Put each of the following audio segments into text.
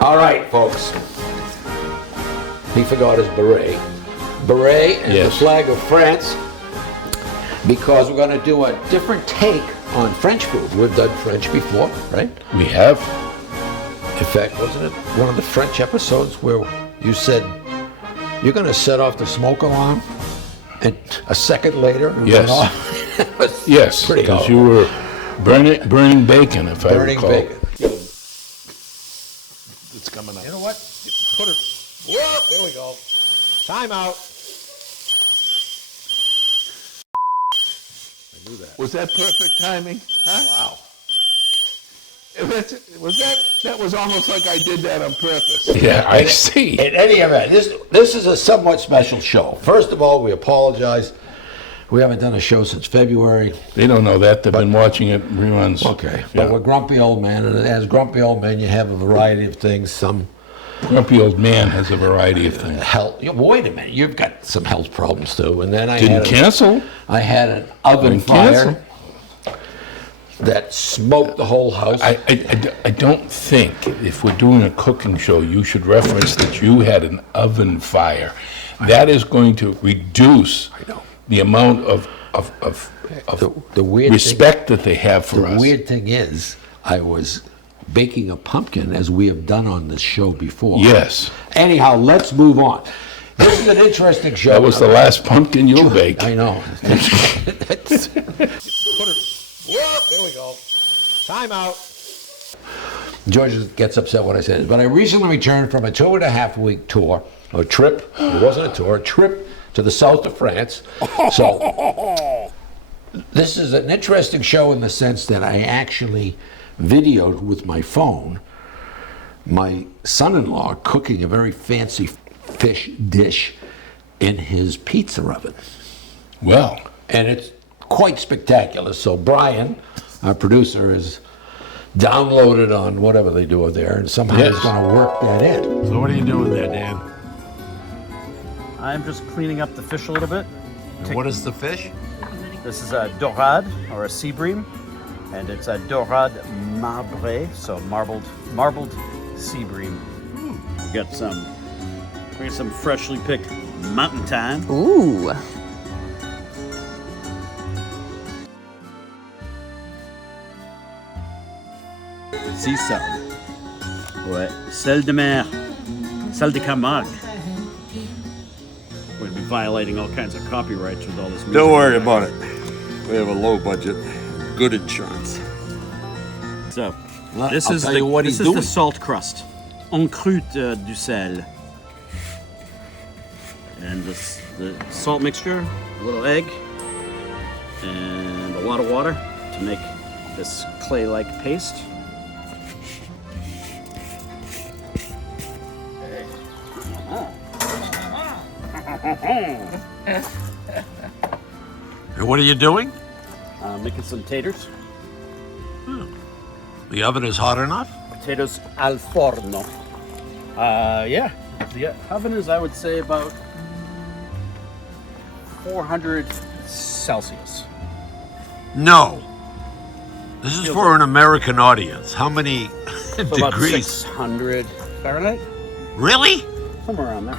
All right, folks. He forgot his beret. Beret and the flag of France, because we're going to do a different take on French food. We've done French before, right? We have. In fact, wasn't it one of the French episodes where you said you're going to set off the smoke alarm, and a second later it went off? Yes, because you were burning bacon, if I recall. Burning bacon. It's coming up. You know what? Put it. Whoa! There we go. Time out. I knew that. Was that perfect timing? Huh? Wow. That was almost like I did that on purpose. Yeah, I see. In any event, this is a somewhat special show. First of all, we apologize. We haven't done a show since February. They don't know that. They've been watching it reruns. Okay. But we're grumpy old men, and as grumpy old men, you have a variety of things. Some grumpy old man has a variety of things. Wait a minute. You've got some health problems, too. And then I I had an oven fire that smoked the whole house. I don't think, if we're doing a cooking show, you should reference that you had an oven fire. That is going to reduce the amount of the weird respect that they have for us. The weird thing is, I was baking a pumpkin, as we have done on this show before. Yes. Anyhow, let's move on. This is an interesting show. That was the last pumpkin you'll bake. I know. Whoa, there we go. Time out. George gets upset when I say this, but I recently returned from a 2.5-week tour, a trip. It wasn't a tour, a trip to the south of France. So this is an interesting show in the sense that I actually videoed with my phone my son-in-law cooking a very fancy fish dish in his pizza oven. Well. And it's quite spectacular. So Brian, our producer, is downloaded on whatever they do there, and somehow he's going to work that in. So what are you doing there, Dan? I'm just cleaning up the fish a little bit. And what is the fish? This is a dorade, or a sea bream, and it's a dorade marbré, so marbled sea bream. We got some freshly picked mountain thyme. Ooh. Sea salt. Ouais. Sel de mer. Sel de Camargue. We're going to be violating all kinds of copyrights with all this music. Don't worry about it. We have a low budget, good insurance. So, Well, this I'll is tell you what he's the doing. salt crust. En croûte du sel. And the salt mixture, a little egg, and a lot of water to make this clay-like paste. And what are you doing? Making some taters. The oven is hot enough? Potatoes al forno. Yeah. The oven is, I would say, about 400 Celsius. No. This is for an American audience. How many So about degrees? 600 Fahrenheit. Really? Somewhere around there.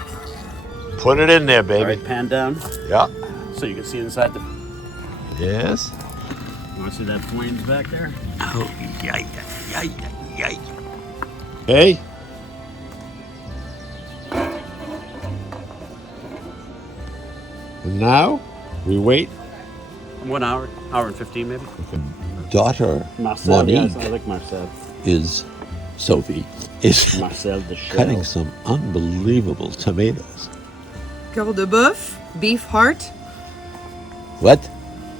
Put it in there, All baby. right, pan down Yeah. so you can see inside the. Yes. You want to see that flames back there? Oh, yay. Hey. And now we wait. 1 hour, hour and 15 maybe. Daughter Marcel, yes, Monique I like Marcel. Sophie is Marcel the Shell. cutting some unbelievable tomatoes. Cœur de bœuf, beef heart. What?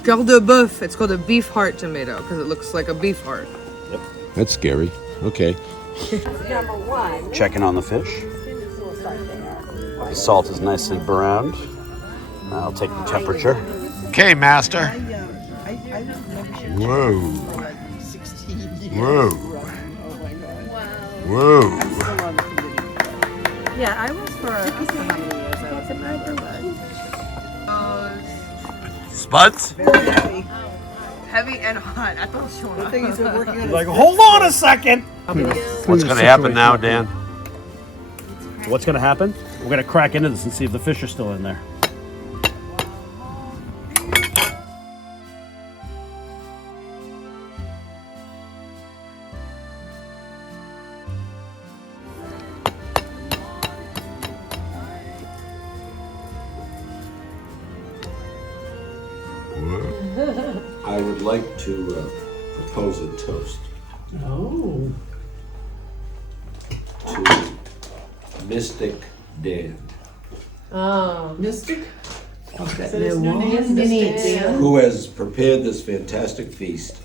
Cœur de bœuf. It's called a beef heart tomato because it looks like a beef heart. That's scary. Okay. Checking on the fish. The salt is nicely browned. I'll take the temperature. Okay, master. Whoa. Whoa. Whoa. Yeah, I was for I don't know how many years I was a member, but Spuds? Very heavy. Heavy and hot. I thought it was showing up. Like, hold on a second. What's going to happen now, Dan? So what's going to happen? We're going to crack into this and see if the fish are still in there. I would like to propose a toast. Oh. To Mystic Dan, Mystic? That his new new one. name? Dan? who has prepared this fantastic feast.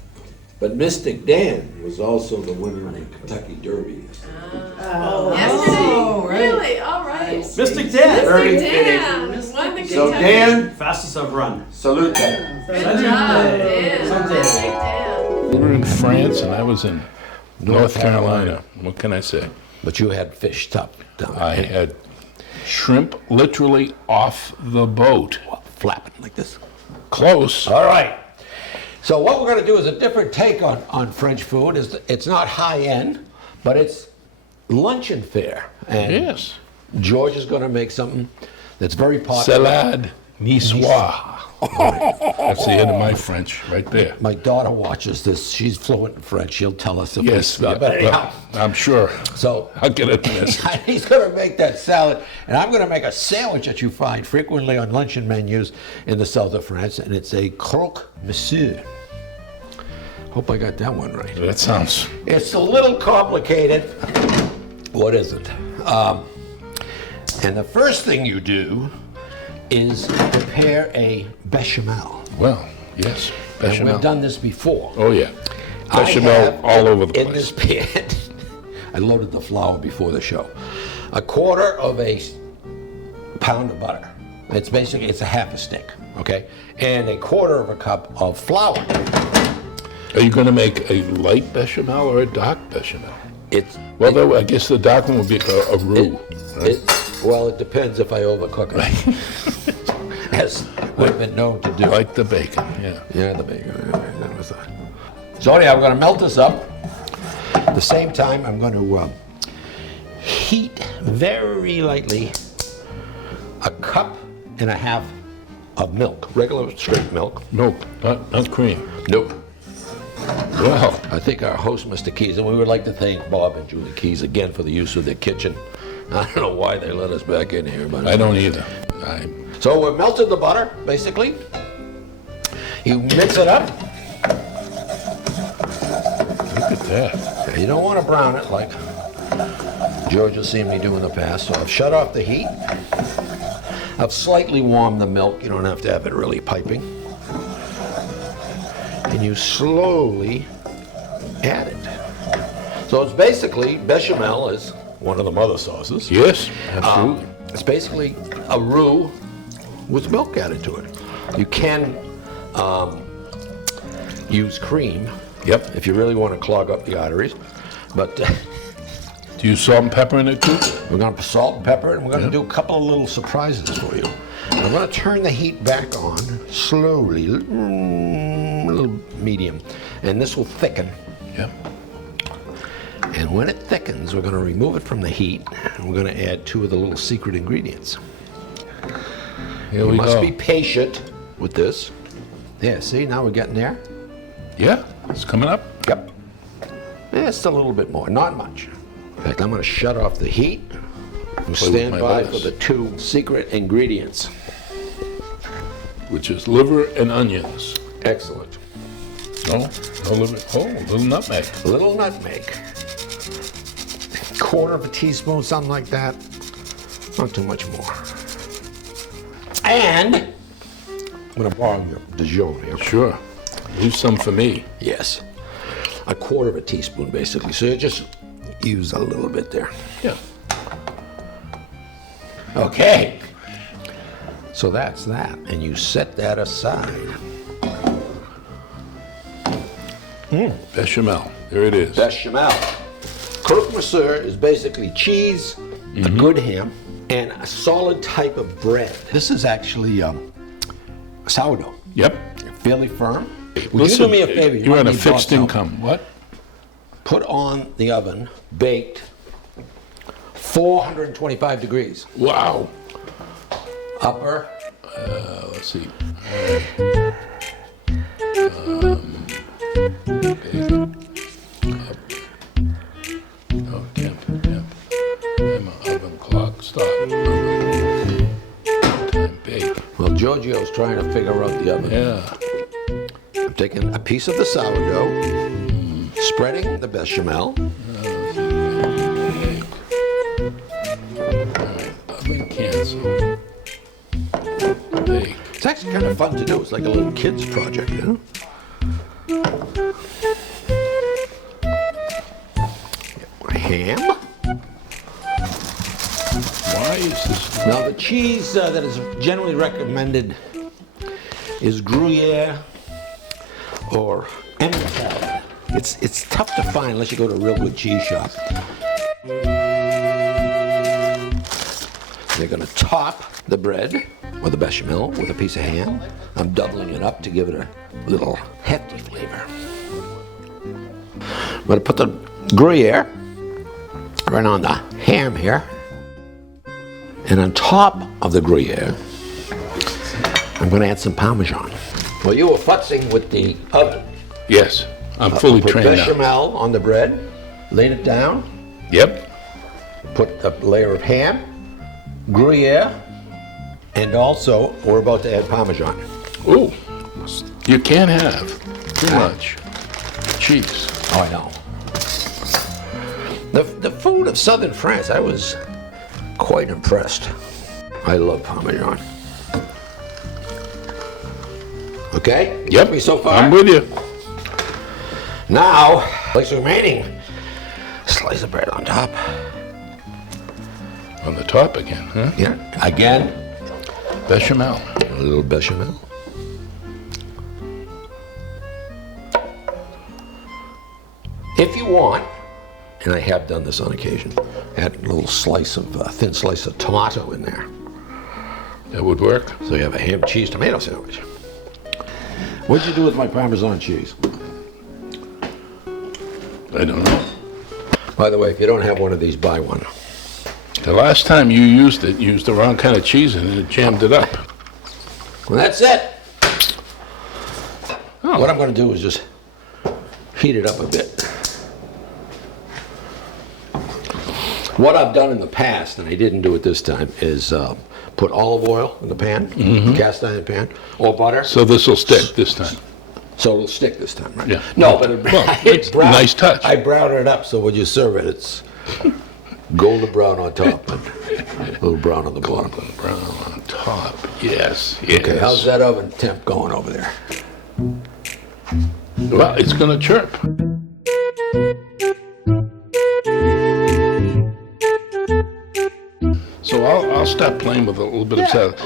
But Mystic Dan was also the winner of the Kentucky Derby. Oh, really? All right. Mystic Dan! Very Dan won the So Kentucky. Dan, Fastest I've run. salute Dan. Good job, Dan. Mystic Dan. We were in France and I was in North Carolina. What can I say? But you had fish top down. I had shrimp literally off the boat. Flapping like this. Close. All right. So what we're going to do is a different take on French food. It's not high end, but it's luncheon fare. And Yes. George is going to make something that's very popular. Salade niçoise. That's the end of my French right there. My daughter watches this. She's fluent in French. She'll tell us if Yes, we but anyhow, I'm sure. so I'll get a message. he's going to make that salad, and I'm going to make a sandwich that you find frequently on luncheon menus in the south of France, and it's a croque monsieur. Hope I got that one right. That sounds. It's a little complicated. What is it? And the first thing you do is prepare a bechamel. Well, yes. And Bechamel. we've done this before. Oh, yeah. I Bechamel have all over the in place. this pan, I loaded the flour before the show. A quarter of a pound of butter. It's a half a stick, okay? And a quarter of a cup of flour. Are you going to make a light bechamel or a dark bechamel? It's Well, though, I guess the dark one would be a roux. Right? well, it depends if I overcook it. As we've been known to do. Like the bacon, yeah. Yeah, the bacon. That was that. So anyhow, I'm going to melt this up. At the same time, I'm going to heat very lightly a cup and a half of milk, regular straight milk. Milk, not cream. Nope. Well, I think our host, Mr. Keys, and we would like to thank Bob and Julie Keys again for the use of their kitchen. I don't know why they let us back in here, but I don't either. So we melted the butter, basically. You mix it up. Look at that. Now, you don't want to brown it like George has seen me do in the past. So I've shut off the heat. I've slightly warmed the milk. You don't have to have it really piping. And you slowly add it. So it's basically, bechamel is one of the mother sauces. Yes, absolutely. It's basically a roux with milk added to it. You can use cream. Yep. If you really want to clog up the arteries. But Do you salt and pepper in it too? we're going to salt and pepper it, and we're going to do a couple of little surprises for you. I'm going to turn the heat back on slowly, a little medium, and this will thicken. Yep. And when it thickens, we're going to remove it from the heat, and we're going to add two of the little secret ingredients. Here You we must go. be patient with this. Yeah, see, now we're getting there. Yeah, it's coming up. Yep. Just a little bit more, not much. In fact, I'm going to shut off the heat. with Stand my by lettuce. for the two secret ingredients. Which is liver and onions. Excellent. No liver. Oh, a little nutmeg. A little nutmeg. Quarter of a teaspoon, something like that. Not too much more. And I'm going to borrow your Dijon here. Sure. Leave some for me. Yes. A quarter of a teaspoon, basically. So you just use a little bit there. Yeah. Okay. So that's that. And you set that aside. Bechamel. There it is. Bechamel. Croque monsieur is basically cheese, a good ham, and a solid type of bread. This is actually sourdough. Yep. Fairly firm. Would Listen, you do me a favor? You're might on a need fixed dog soap. income. What? Put on the oven, baked 425 degrees. Wow. Upper. Let's see. Oh, temp. Timer, oven, clock, stop. Time, bake. Well, Giorgio's trying to figure out the oven. Yeah. I'm taking a piece of the sourdough, spreading the bechamel. Bake. All right, oven cancel. Bake. It's actually kind of fun to do. It's like a little kid's project, you know? My ham. Why is this? Now, the cheese that is generally recommended is Gruyere or Emmental. It's tough to find unless you go to a real good cheese shop. They're going to top the bread or the bechamel with a piece of ham. I'm doubling it up to give it a little hefty flavor. I'm going to put the Gruyere right on the ham here. And on top of the Gruyere, I'm going to add some Parmesan. Well, you were futzing with the oven. Yes, I'm fully Put trained now. bechamel on the bread, laid it down, Yep. put a layer of ham, Gruyere, and also we're about to add Parmesan. Ooh, you can't have too much cheese. Oh, I know. The food of southern France, I was quite impressed. I love Parmesan. Okay? Yep. Me so far? I'm with you. Now, place the remaining slice of bread on top. On the top again, huh? Yeah. Again, Bechamel. a little bechamel. If you want, and I have done this on occasion, add a little slice of, thin slice of tomato in there. That would work. So you have a ham, cheese, tomato sandwich. What'd you do with my Parmesan cheese? I don't know. By the way, if you don't have one of these, buy one. The last time you used it, you used the wrong kind of cheese and it jammed it up. Well, that's it. What I'm going to do is just heat it up a bit. What I've done in the past, and I didn't do it this time, is put olive oil in the pan, cast iron pan, or butter. So this will stick this time. So it'll stick this time, right? Yeah. No, but Well, it's a nice touch. I brown it up so when you serve it, it's golden brown on top and a little brown on the bottom. Brown on top. Yes, yes. Okay, how's that oven temp going over there? Well, it's going to chirp. So I'll stop playing with a little bit of salad.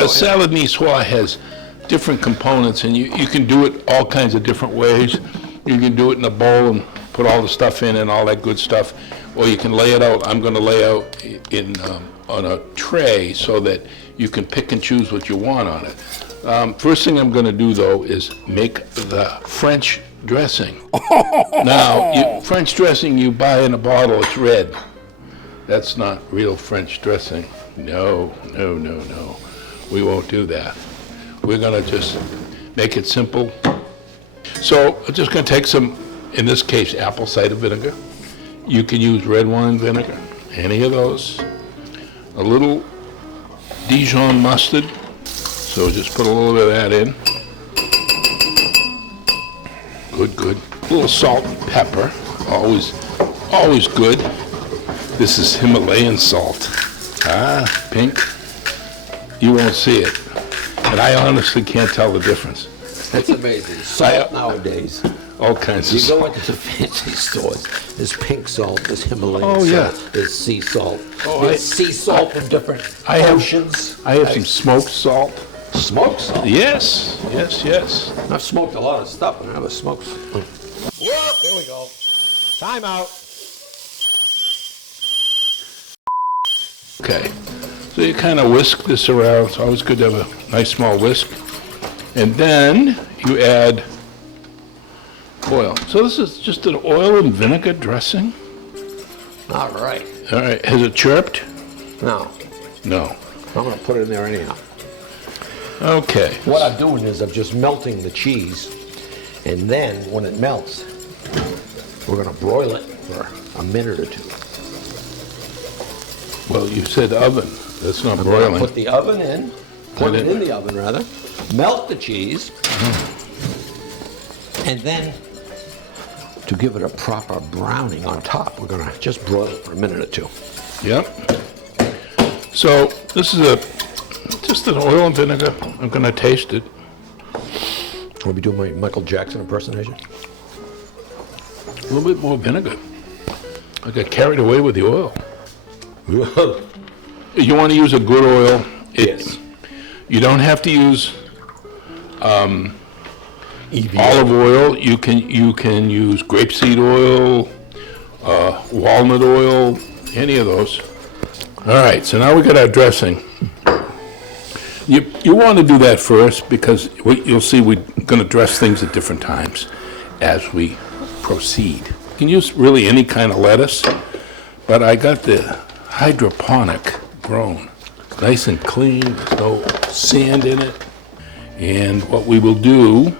A salad niçoise has different components, and you can do it all kinds of different ways. You can do it in a bowl and put all the stuff in and all that good stuff, or you can lay it out. I'm going to lay out in on a tray so that you can pick and choose what you want on it. First thing I'm going to do, though, is make the French dressing. Now, French dressing you buy in a bottle, it's red. That's not real French dressing. No. We won't do that. We're going to just make it simple. So I'm just going to take some, in this case, apple cider vinegar. You can use red wine vinegar, any of those. A little Dijon mustard. So just put a little bit of that in. Good. A little salt and pepper, always good. This is Himalayan salt. Pink. You won't see it. And I honestly can't tell the difference. That's amazing. Salt nowadays. All kinds of You salt. go into the fancy stores, there's pink salt, there's Himalayan Oh, salt, yeah. there's sea salt. Oh, There's sea salt from different oceans. I have some smoked salt. Smoked salt? Yes. I've smoked a lot of stuff, but I never smoked. Whoa, there we go. Time out. Okay. So you kind of whisk this around. It's always good to have a nice small whisk. And then you add oil. So this is just an oil and vinegar dressing. All right. All right, has it chirped? No, No. I'm gonna put it in there anyhow. Okay. What I'm doing is I'm just melting the cheese, and then when it melts, we're gonna broil it for a minute or two. Well, you said oven. That's not I'm gonna broiling. put the oven in, put it in the oven rather, melt the cheese, and then to give it a proper browning on top, we're gonna just broil it for a minute or two. Yep. So this is just an oil and vinegar. I'm gonna taste it. Want me to do my Michael Jackson impersonation? A little bit more vinegar. I got carried away with the oil. You want to use a good oil. Yes. You don't have to use EVA. olive oil. You can use grapeseed oil, walnut oil, any of those. All right. So now we got our dressing. You want to do that first because you'll see we're going to dress things at different times as we proceed. You can use really any kind of lettuce, but I got the hydroponic grown. Nice and clean, there's no sand in it. And what we will do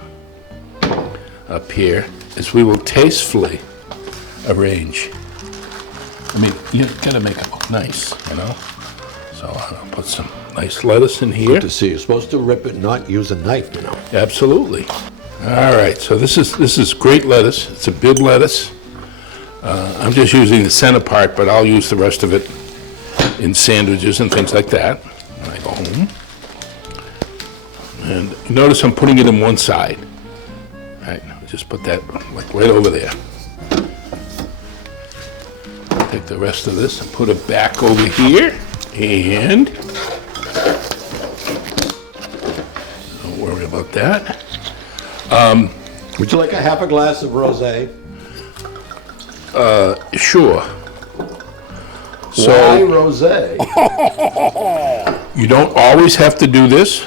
up here is we will tastefully arrange. I mean, you gotta make it look nice, you know? So I'll put some nice lettuce in here. Good to see. You're supposed to rip it, not use a knife, you know. Absolutely. All right, so this is great lettuce. It's a bib lettuce. I'm just using the center part, but I'll use the rest of it in sandwiches and things like that when I go home. And notice I'm putting it in one side. All right, just put that like right over there. Take the rest of this and put it back over here. And don't worry about that. Would you like a half a glass of rosé? Sure. Why So rosé? you don't always have to do this,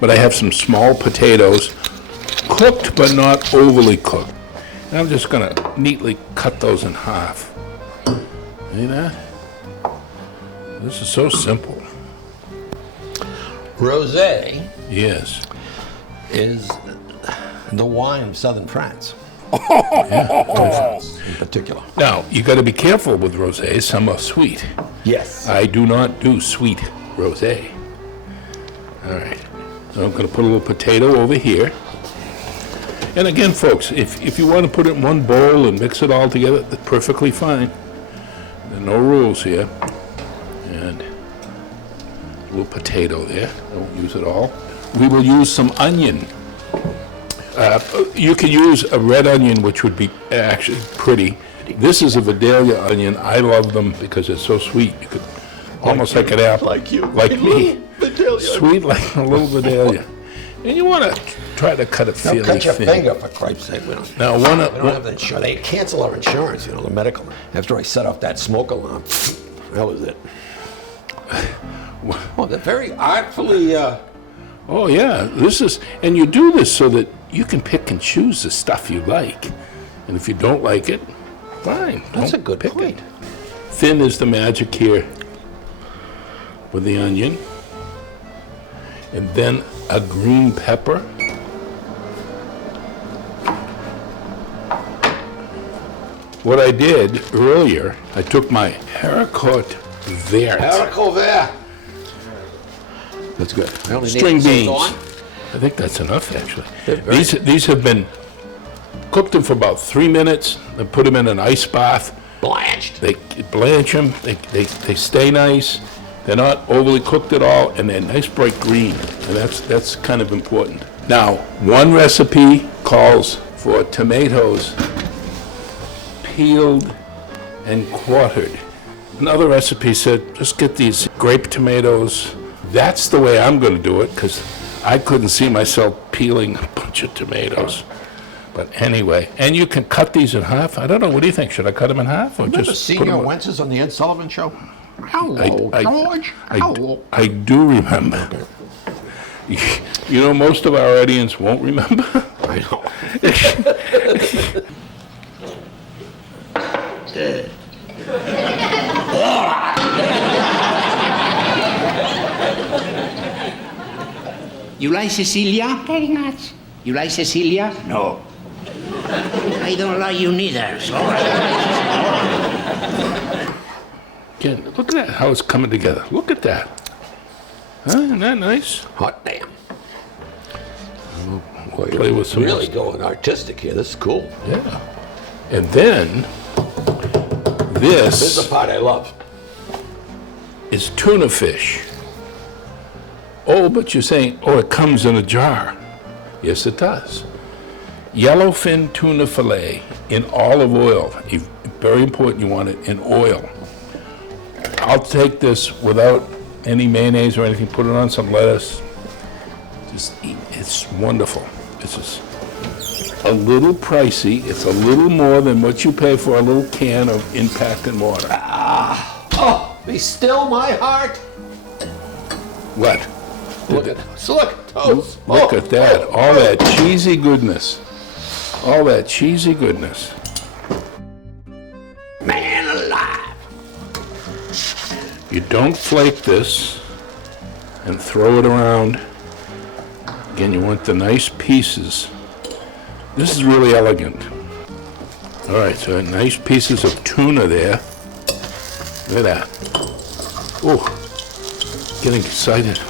but I have some small potatoes, cooked but not overly cooked. And I'm just gonna neatly cut those in half. See that? This is so simple. Rosé Yes. is the wine of southern France. In particular. Now, you gotta be careful with rosé. Some are sweet. Yes. I do not do sweet rosé. All right, so I'm gonna put a little potato over here. And again, folks, if you want to put it in one bowl and mix it all together, that's perfectly fine. There are no rules here. And a little potato there, don't use it all. We will use some onion. You can use a red onion, which would be actually pretty. This is a Vidalia onion. I love them because it's so sweet. You could, almost like an apple. Like you. Like me. Vidalia. Sweet like a little Vidalia. And you want to try to cut it Don't fairly cut your thin. finger, for Christ's sake. We don't, Now, we don't have the insurance. They cancel our insurance, you know, the medical. After I set off that smoke alarm, that was it. Oh, they're very artfully, Oh, yeah, this is, and you do this so that you can pick and choose the stuff you like. And if you don't like it, fine. That's don't a good pick point. it. Thin is the magic here with the onion. And then a green pepper. What I did earlier, I took my haricot vert. Haricot vert. That's good. I only need String some beans. on. I think that's enough, actually. They're very These have been cooked them for about 3 minutes, then put them in an ice bath. Blanched. They blanch them, they stay nice, they're not overly cooked at all, and they're nice bright green, and that's kind of important. Now, one recipe calls for tomatoes peeled and quartered. Another recipe said, just get these grape tomatoes. That's the way I'm gonna do it, because I couldn't see myself peeling a bunch of tomatoes. But anyway, and you can cut these in half. I don't know, what do you think? Should I cut them in half or Remember just put Senior them? Wences on the Ed Sullivan Show? Hello, George. Hello. I do remember. You know, most of our audience won't remember. I know. You like Cecilia? Very much. You like Cecilia? No. I don't like you neither. So. Again, look at that, how it's coming together. Look at that. Huh, isn't that nice? Hot damn. Boy, Play with some really more going artistic here. This is cool. Yeah. And then, This is the this part I love. is tuna fish. Oh, but you're saying, oh, it comes in a jar. Yes, it does. Yellowfin tuna fillet in olive oil. Very important, you want it in oil. I'll take this without any mayonnaise or anything, put it on some lettuce. Just eat. It's wonderful. This is a little pricey. It's a little more than what you pay for a little can of Impact and Water. Oh, be still my heart. What? Look at those. Look at that. All that cheesy goodness. All that cheesy goodness. Man alive. You don't flake this and throw it around. Again, you want the nice pieces. This is really elegant. All right, so nice pieces of tuna there. Look at that. Oh, getting excited.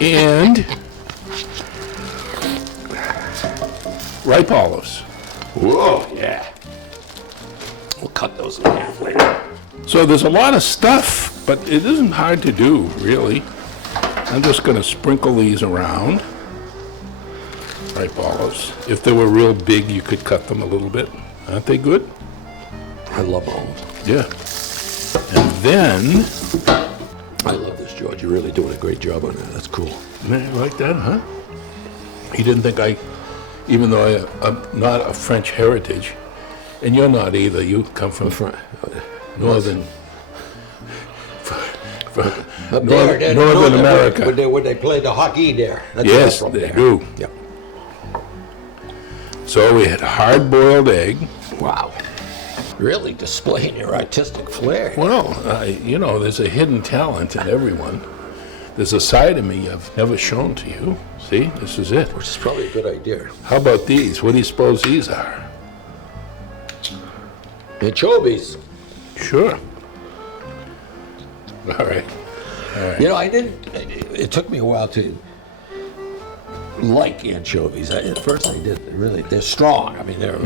And ripe olives. Whoa, yeah. We'll cut those in half later. So there's a lot of stuff, but it isn't hard to do, really. I'm just going to sprinkle these around. Ripe olives. If they were real big, you could cut them a little bit. Aren't they good? I love olives. Yeah. And then, I love this, George. You're really doing a great job on that. That's cool. man, you like that, huh? He didn't think even though I'm not of French heritage, and you're not either, you come from northern Up there, Northern America. Where they play the hockey there. That's Yes, where I'm from they there. do. Yep. So we had hard-boiled egg. Wow. Really displaying your artistic flair. Well, there's a hidden talent in everyone. There's a side of me I've never shown to you. See, this is it. Which is probably a good idea. How about these? What do you suppose these are? Anchovies. Sure. All right. You know, it took me a while to like anchovies. At first I did. They're strong. I mean, they're...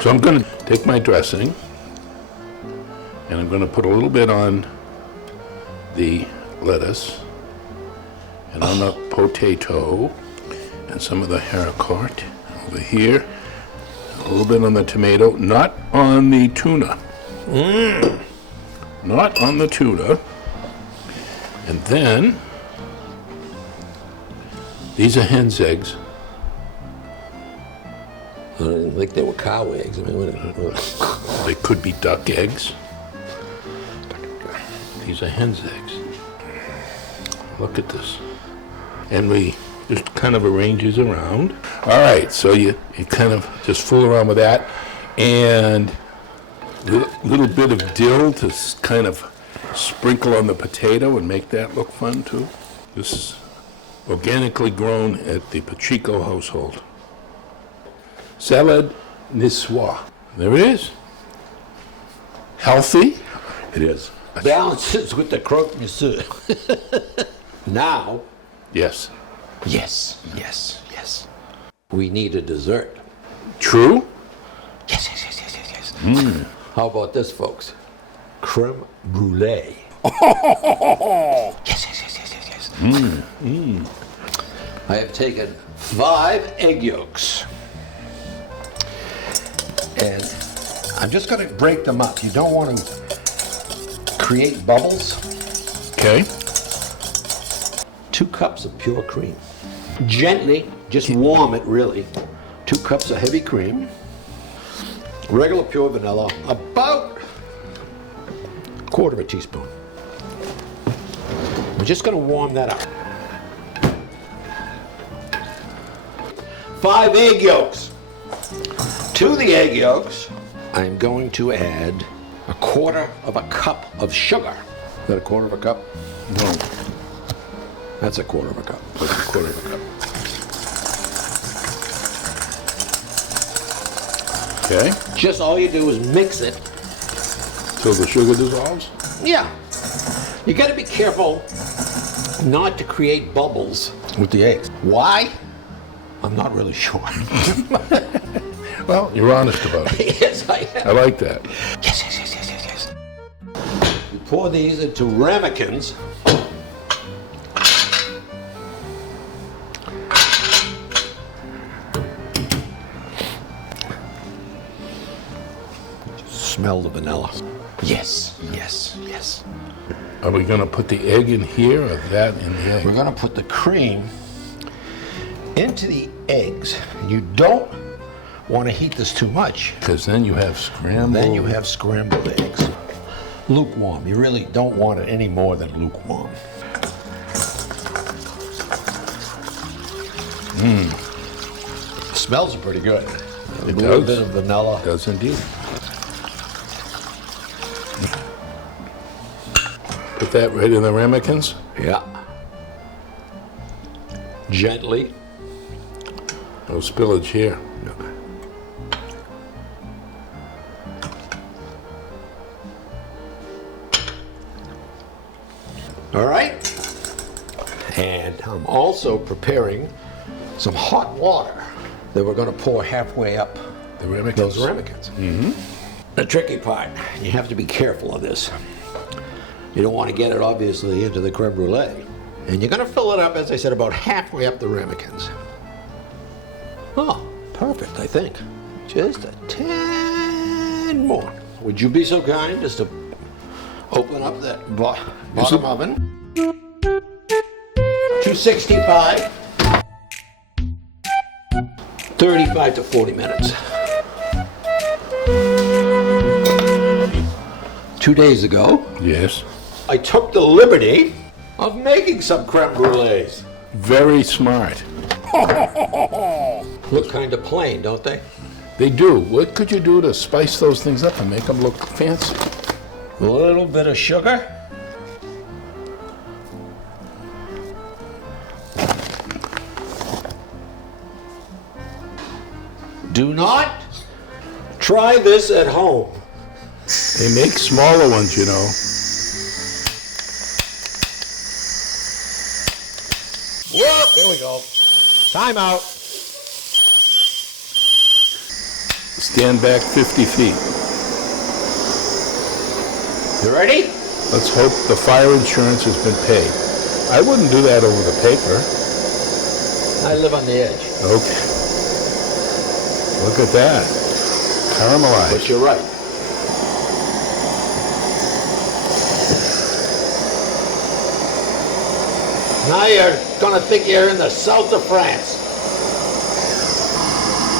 So I'm going to take my dressing, and I'm going to put a little bit on the lettuce, and on the potato, and some of the haricot over here, a little bit on the tomato, not on the tuna. Not on the tuna. And then, these are hen's eggs. I didn't think they were cow eggs. I mean, what? They could be duck eggs. These are hen's eggs. Look at this. And we just kind of arrange these around. All right, so you kind of just fool around with that. And a little bit of dill to kind of sprinkle on the potato and make that look fun too. This is organically grown at the Pacheco household. Salad niçoise. There it is. Healthy. It is. Balances with the croque monsieur. Now, Yes. yes. We need a dessert. True. Yes. How about this, folks? Creme brulee. Yes. I have taken 5 egg yolks. And I'm just going to break them up. You don't want to create bubbles. Okay. 2 cups of pure cream. Gently, just warm it really. 2 cups of heavy cream. Regular pure vanilla, about 1/4 teaspoon. We're just going to warm that up. 5 egg yolks. To the egg yolks, I'm going to add 1/4 cup of sugar. Is that 1/4 cup? No. That's a quarter of a cup. That's a quarter of a cup. Okay, Just all you do is mix it. so the sugar dissolves? Yeah. You got to be careful not to create bubbles with the eggs. Why? I'm not really sure. Well, you're honest about it. Yes, I am. I like that. Yes. We pour these into ramekins. Smell the vanilla. Yes. Are we gonna put the egg in here or that in the egg? We're going to put the cream into the eggs. You don't want to heat this too much. Because then you have scrambled. Then you have scrambled eggs. Lukewarm. You really don't want it any more than lukewarm. Smells pretty good. A little does. bit of vanilla. Does indeed. Put that right in the ramekins. Yeah. Gently. No spillage here. All right. And I'm also preparing some hot water that we're going to pour halfway up The ramekins. those ramekins. Mm-hmm. The tricky part, you have to be careful of this. You don't want to get it, obviously, into the creme brulee. And you're going to fill it up, as I said, about halfway up the ramekins. Oh, perfect, I think. Just a tad more. Would you be so kind just to open up that bottom oven? 265. 35 to 40 minutes. 2 days ago, Yes. I took the liberty of making some creme brulees. Very smart. Look kind of plain, don't they? They do. What could you do to spice those things up and make them look fancy? A little bit of sugar. Do not try this at home. They make smaller ones, you know. Whoop, there we go. Time out. Stand back 50 feet. You ready? Let's hope the fire insurance has been paid. I wouldn't do that over the paper. I live on the edge. Okay. Look at that. Caramelized. But you're right. Now you're gonna think you're in the south of France.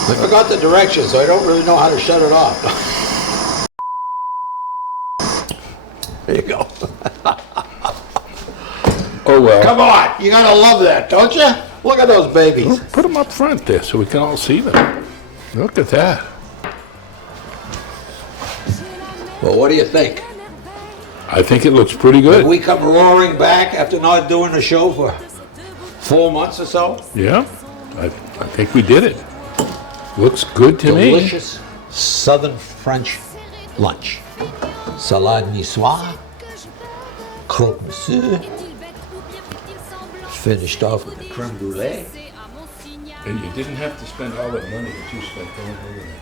I forgot the directions, so I don't really know how to shut it off. There you go. Oh, well. Come on, you gotta love that, don't you? Look at those babies. Put them up front there so we can all see them. Look at that. Well, what do you think? I think it looks pretty If good. we come roaring back after not doing a show for 4 months or so? Yeah, I think we did it. Looks good to me. Delicious southern French lunch. Salade niçoise, croque monsieur, finished off with a creme brulee. And you didn't have to spend all that money that you spent going over there.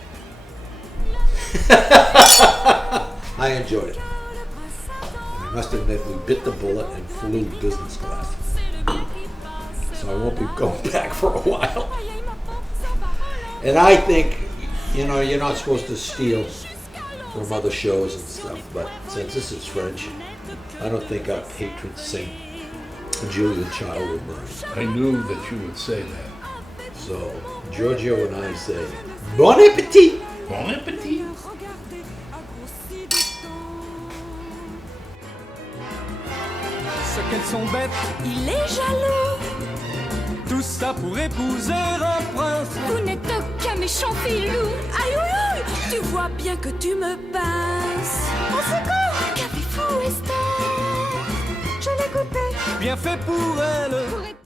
I enjoyed it. I must admit, we bit the bullet and flew business class. So I won't be going back for a while. And I think, you know, you're not supposed to steal from other shows and stuff, but since this is French, I don't think our patron saint, Julia Child, would mind. I knew that you would say that. So Giorgio and I say, bon appetit! Bon appetit. Ce qu'elles sont bêtes, Il est jaloux, tout ça pour épouser un prince. vous n'êtes aucun méchant filou. Aïe, aïe, aïe, tu vois bien que tu me passes. Au secours, café fou, Esther. Je l'ai coupé, bien fait pour elle.